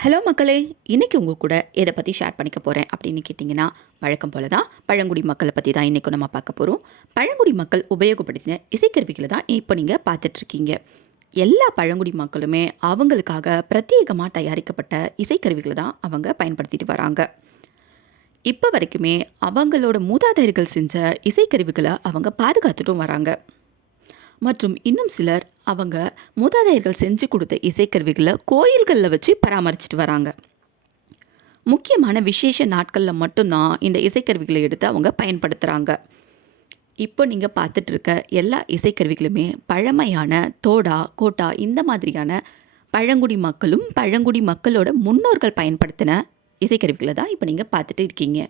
Hello மக்களே, இன்றைக்கி உங்கள் கூட எதை பற்றி ஷேர் பண்ணிக்க போகிறேன் அப்படின்னு கேட்டிங்கன்னா, வழக்கம் போல தான் பழங்குடி மக்களை பற்றி தான் இன்றைக்கும் நம்ம பார்க்க போகிறோம். பழங்குடி மக்கள் உபயோகப்படுத்தின இசைக்கருவிகளை தான் இப்போ நீங்கள் பார்த்துட்ருக்கீங்க. எல்லா பழங்குடி மக்களுமே அவங்களுக்காக பிரத்யேகமாக தயாரிக்கப்பட்ட இசைக்கருவிகளை தான் அவங்க பயன்படுத்திட்டு வராங்க. இப்போ வரைக்குமே அவங்களோட மூதாதையர்கள் செஞ்ச இசைக்கருவிகளை அவங்க பாதுகாத்துட்டும் வராங்க. மற்றும் இன்னும் சிலர் அவங்க மூதாதையர்கள் செஞ்சு கொடுத்த இசைக்கருவிகளை கோயில்களில் வச்சு பராமரிச்சுட்டு வராங்க. முக்கியமான விசேஷ நாட்களில் மட்டும்தான் இந்த இசைக்கருவிகளை எடுத்து அவங்க பயன்படுத்துகிறாங்க. இப்போ நீங்கள் பார்த்துட்டு இருக்க எல்லா இசைக்கருவிகளுமே பழமையான தோடா, கோட்டா இந்த மாதிரியான பழங்குடி மக்களும் பழங்குடி மக்களோட முன்னோர்கள் பயன்படுத்தின இசைக்கருவிகளை தான் இப்போ நீங்கள் பார்த்துட்டு இருக்கீங்க.